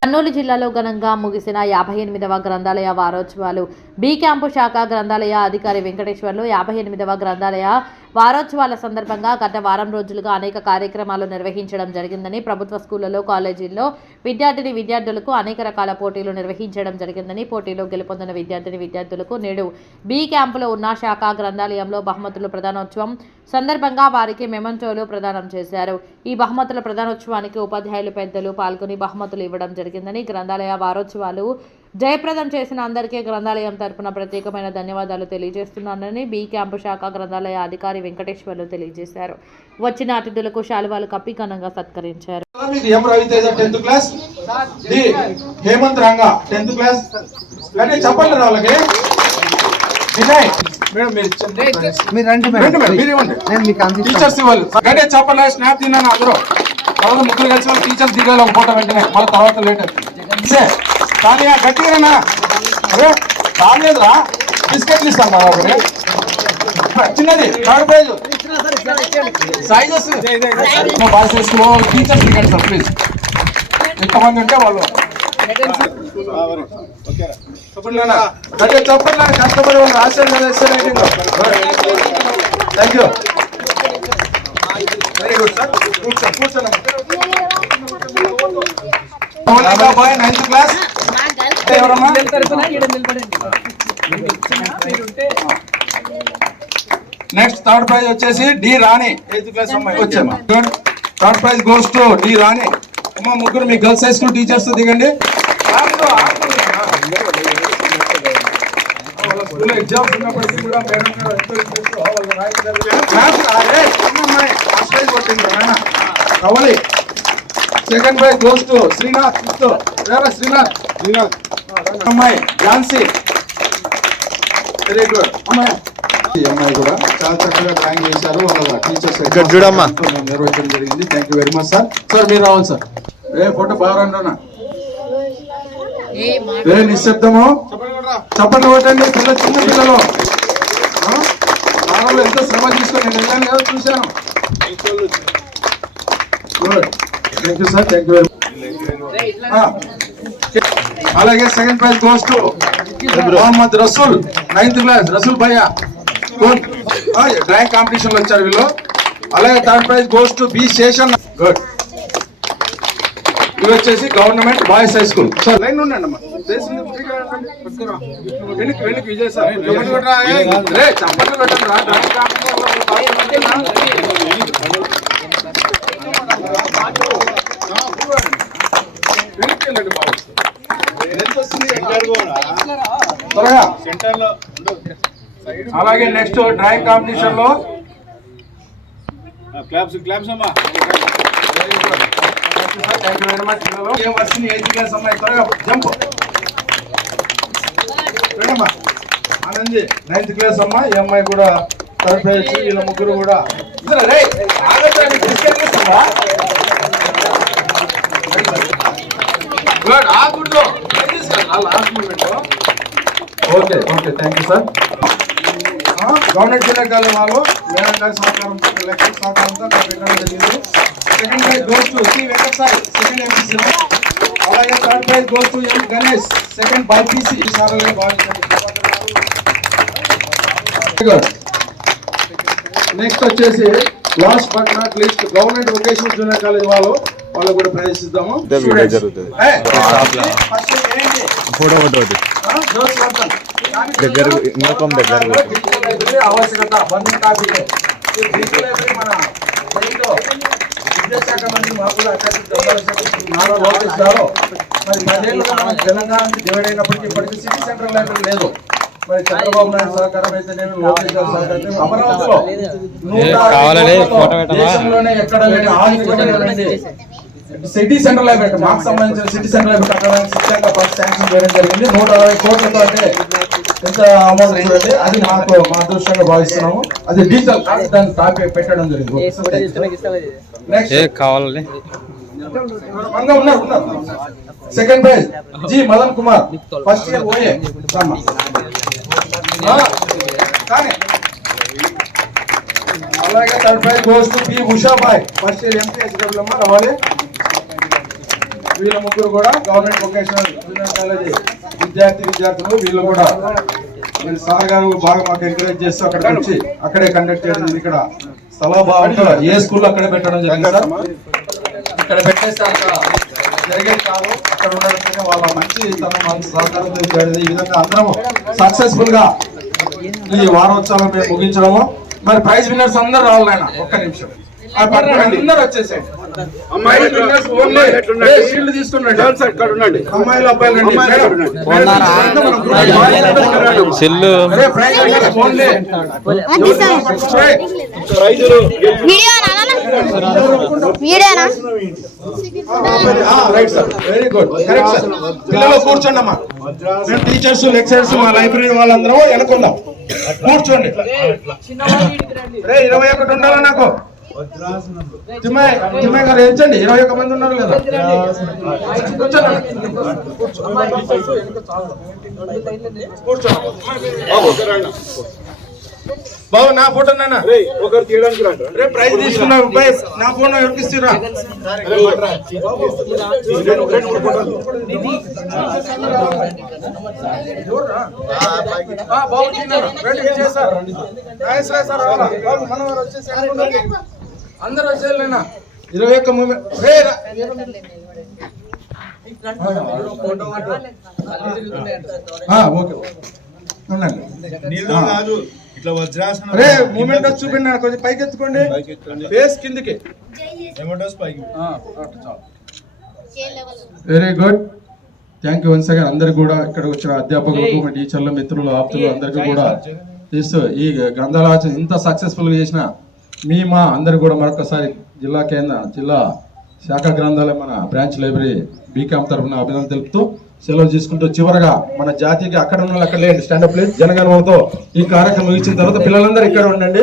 కర్నూలు జిల్లాలో ఘనంగా ముగిసిన యాభై ఎనిమిదవ గ్రంథాలయ వారోత్సవాలు బి క్యాంపు శాఖ గ్రంథాలయ అధికారి వెంకటేశ్వర్లు యాభై ఎనిమిదవ గ్రంథాలయ వారోత్సవాల సందర్భంగా గత వారం రోజులుగా అనేక కార్యక్రమాలు నిర్వహించడం జరిగిందని ప్రభుత్వ స్కూళ్ళలో కాలేజీల్లో విద్యార్థిని విద్యార్థులకు అనేక రకాల పోటీలు నిర్వహించడం జరిగిందని పోటీలో గెలుపొందిన విద్యార్థిని విద్యార్థులకు నేడు బి క్యాంపులో ఉన్న శాఖ గ్రంథాలయంలో బహుమతులు ప్రధానోత్సవం సందర్భంగా వారికి మెమంటోలు ప్రదానం చేశారు. ఈ బహుమతుల ప్రధానోత్సవానికి ఉపాధ్యాయులు పెద్దలు పాల్గొని బహుమతులు ఇవ్వడం జరిగిందని గ్రంథాలయ వారోత్సవాలు జయప్రదం చేసిన అందరికీ గ్రంథాలయం తరపున ప్రత్యేకమైన ధన్యవాదాలు తెలియజేస్తున్నానని బి క్యాంపు శాఖ గ్రంథాలయ అధికారి వెంకటేశ్వర్లు తెలియజేశారు. వచ్చిన అతిథులకు శాలువాలు కప్పి ఘనంగా సత్కరించారు. Hemanth Ranga tenth class? చెప్పండి వాళ్ళకి. గడే స్నాప్ తిన్నాను అందరూ తర్వాత ముగ్గురు కలిసి వాళ్ళు టీచర్స్ దిగాలి ఒక ఫోటో వెంటనే. మళ్ళీ తర్వాత లేట్ అవుతుంది. కానీ గట్టిగానా అరే రాలేదురా బిస్కెట్లు ఇస్తాను కదా ఒకటి. చిన్నది థర్డ్ ప్రైజ్. సైజెస్ బాయ్స్ హై స్కూల్ టీచర్స్ దిగండి సార్ ప్లీజ్ ఎంతమంది ఉంటే వాళ్ళు. చెప్పండి. కష్టపడి వాళ్ళు రాశారు కదా writing. Thank you very good sir కూర్చో కూర్చోండి. Boy ninth class. ఎవరమ్మా? నెక్స్ట్ థర్డ్ ప్రైజ్ వచ్చేసి డి రాణి. ఎయిత్ క్లాస్ అమ్మాయి? Good third prize goes to D Rani. అమ్మ ముగ్గురు మీ గర్ల్స్ హై స్కూల్ టీచర్స్ దిగండి. ఎగ్జామ్స్ ఉన్నప్పటికీ కూడా మేడం గారు కొట్టింది Kavali second prize goes to Srinath. Fifth Srinath. Srinath. అమ్మాయి ఝాన్సీ. వెరీ గుడ్ అమ్మాయి. ఈ అమ్మాయి కూడా చాలా చక్కగా డ్రాయింగ్ చేశారు. వాళ్ళ టీచర్స్ ఇక్కడ చూడమ్మా. నిర్వహించడం జరిగింది. Thank you very much sir sir మీరు రావాలి సార్ ఏ ఫోటో బాగా రండి ఏ నిశ్శబ్దము. చప్పట్లు కొట్టండి పిల్ల చిన్న పిల్లలు. ఆ? వారంలో ఎంతో శ్రమ తీసుకొని నేను వెళ్ళాను కదా చూశాను. Good thank you sir thank you very అలాగే second prize goes to Mohammed Rasool ninth class Rasool భయ్య గుడ్ డ్రాయింగ్ కాంపిటీషన్లో వచ్చారు వీళ్ళు. అలాగే third prize goes to B Seshan good ఇది వచ్చేసి government boys high school. Sir line ఉండండి అమ్మా. వెనక్కి వెనక్కి విజయ్ సార్. చప్పట్లు కొట్టరా, ఏ. రే, చప్పట్లు కొట్టండి రా, డ్రాయింగ్ కాంపిటీషన్లో పాల్గొనండి. వెనక్కి వెళ్ళండి బాబు. త్వరగా. అలాగే నెక్స్ట్ డ్రాయింగ్ కాంపిటీషన్లో క్లాప్స్ క్లాప్స్ అమ్మా. Thank you very much A Varshini eighth class అమ్మాయి త్వరగా జంప్ చూడమ్మా ఆనంది నైన్త్ క్లాస్ అమ్మా. ఈ అమ్మాయి కూడా థర్డ్ ప్రైజ్ వీళ్ళ ముగ్గురు కూడా? Good moment okay okay thank you sir government senior వాళ్ళు మేడం గారి సహకారంతో లెక్కల సహకారంతో అక్కడ పెట్టడం జరిగింది. Second prize goes to C Venkat sir second MPC అలాగే third prize goes to M Ganesh second BiPC ఈ సార్లు భావించండి నెక్స్ట్ వచ్చేసి last but not least government vocational junior college వాళ్ళు వాళ్ళు కూడా ఏంటి? ఫోటో ఫోటో ఒకటి దగ్గర ఇంకొక దగ్గర ఆవశ్యకత బంధు లైబ్రరీ మన విద్యాశాఖ మంత్రి గారు. మరి పదేళ్ళుగా మన తెలంగాణ డివైడ్ అయినప్పటికీ ఇప్పటికీ సిటీ సెంట్రల్ లైబ్రరీ లేదు. మరి చంద్రబాబు నాయుడు సహకారం అయితే నేను లోకేష్ గారు సహకారం అమరావతిలో? దేశంలోనే ఎక్కడ లేని ఆధునికమైనటువంటి సిటీ సెంట్రల్ లైబ్రరీ మాకు సంబంధించిన సిటీ సెంట్రల్ లైబ్రరీ కట్టడానికి శిక్షణ ఫస్ట్ శాంక్షన్ చేయడం జరిగింది. నూట అరవై కోట్లతో అంటే ఎంత అమౌంట్ చూడండి? అది మాకు మా అదృష్టంగా భావిస్తున్నాము. అది డిజిటల్ కాదు దాన్ని తాపి పెట్టడం జరిగింది. నెక్స్ట్ ఉన్నారు second prize G Madan Kumar first year OA కానీ. అలాగే third prize goes to B Ushabai first year MPHW అమ్మ రావాలి వీళ్ళ ముగ్గురు కూడా గవర్నమెంట్ వొకేషనల్ జూనియర్ కాలేజీ విద్యార్థి విద్యార్థులు వీళ్ళు కూడా. వీళ్ళు సార్ గారు బాగా మాకు ఎంకరేజ్ చేస్తూ అక్కడికి వచ్చి అక్కడే కండక్ట్ చేయడం ఇక్కడ స్థలా బాగుంటుంది ఏ స్కూల్లో అక్కడే పెట్టడం జరిగింది సార్? ఇక్కడ పెట్టేస్తే జరిగేది కాదు అక్కడ ఉండడంతోనే వాళ్ళ మంచి తన సహకారంతో ఈ విధంగా అందరం సక్సెస్ఫుల్గా ఈ వారోత్సవం మేము ముగించడము. మరి ప్రైజ్ విన్నర్స్ అందరూ రావాలి ఒక్క నిమిషం. ఆ పట్టుకోండి, అందరూ వచ్చేసేయండి. అమ్మాయి తీసుకున్నాండి. అమ్మాయిలు అబ్బాయిలు సెల్లు. వీడియోనా వీడియోనా right sir. Very good correct sir. పిల్లలు కూర్చోండి అమ్మా. మేము టీచర్స్ లెక్చరర్స్ మా లైబ్రరీ వాళ్ళందరూ వెనుకుందాం. కూర్చోండి. రే ఇరవై ఒకటి ఉండాలి నాకు? తిమ్మయ్య తిమ్మయ్య గారు ఏంచండి ఇరవై ఒక్క మంది ఉన్నారు కదా. కూర్చోండి. బాబు నా ఫోటో నాన్న. ఒకరు తీయడానికి రండి రే ప్రైజ్ తీసుకున్నావు అబ్బాయి నా ఫోన్ ఎవరికి ఇస్తురా అందరూ వచ్చేయాలన్నా. ఇరవై ఒక్క మూమెంట్. ఓకే ఉండండి. ఇట్లా వజ్రాసనం రే మూమెంట్ వచ్చి చూపిండి కొంచెం పైకి ఎత్తుకోండి. ఫేస్ కిందికి. పైకి very good thank you once again అందరికి కూడా ఇక్కడ వచ్చిన అధ్యాపకులకు మా టీచర్లు మిత్రులు ఆప్తులు అందరికీ కూడా చేస్తూ ఈ గ్రంథాలయ ఇంత సక్సెస్ఫుల్గా చేసిన మీ మా అందరికి కూడా మరొకసారి జిల్లా కేంద్ర జిల్లా శాఖ గ్రంథాలయం మన బ్రాంచ్ లైబ్రరీ బీకామ్ తరఫున అభినందన తెలుపుతూ సెలవు తీసుకుంటూ చివరగా మన జాతికి అక్కడ ఉన్న అక్కడ లేండి స్టాండప్ ప్లేస్ జనగణమంతో ఈ కార్యక్రమం ఇచ్చిన తర్వాత పిల్లలందరూ ఇక్కడ ఉండండి.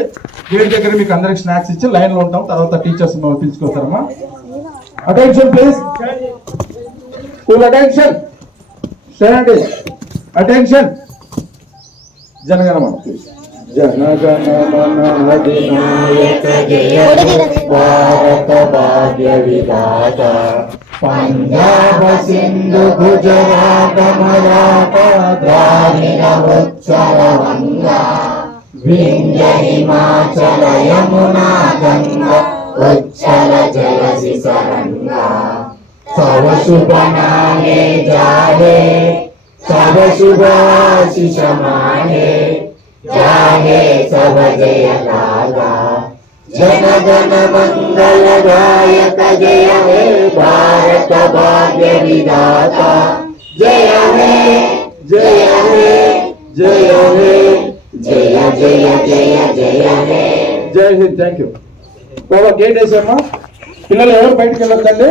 గేట్ దగ్గర మీకు అందరికి స్నాక్స్ ఇచ్చి లైన్లో ఉంటాం. తర్వాత టీచర్స్ మమ్మల్ని పిలుచుకోతారమ్మా అటెన్షన్ ప్లీజ్ ఫుల్ అటెన్షన్ సరే అటెన్షన్ జనగణమన ప్లీజ్ जनगणमनाधिनायक जय भारत भाग्य विधाता पञ्जाब सिन्धु गुजरात मराठ ग्रामीण उत्सव गङ्गा विन्द्य हिमाचल यमुना गङ्गा उच्छल जलसि सरङ्गा सब शुभ नामे जाले सब शुभाशिष माने माहे जाहे सब जय गागा जन गण मंगल गायक जय हे भारत भाग्य विधाता जय हे जय हे जय हे जय जय जय जय हे జై హింద్ థ్యాంక్ యూ బాబా గేట్ వేసామా పిల్లలు ఎవరు బయటకు వెళ్ళొద్దండి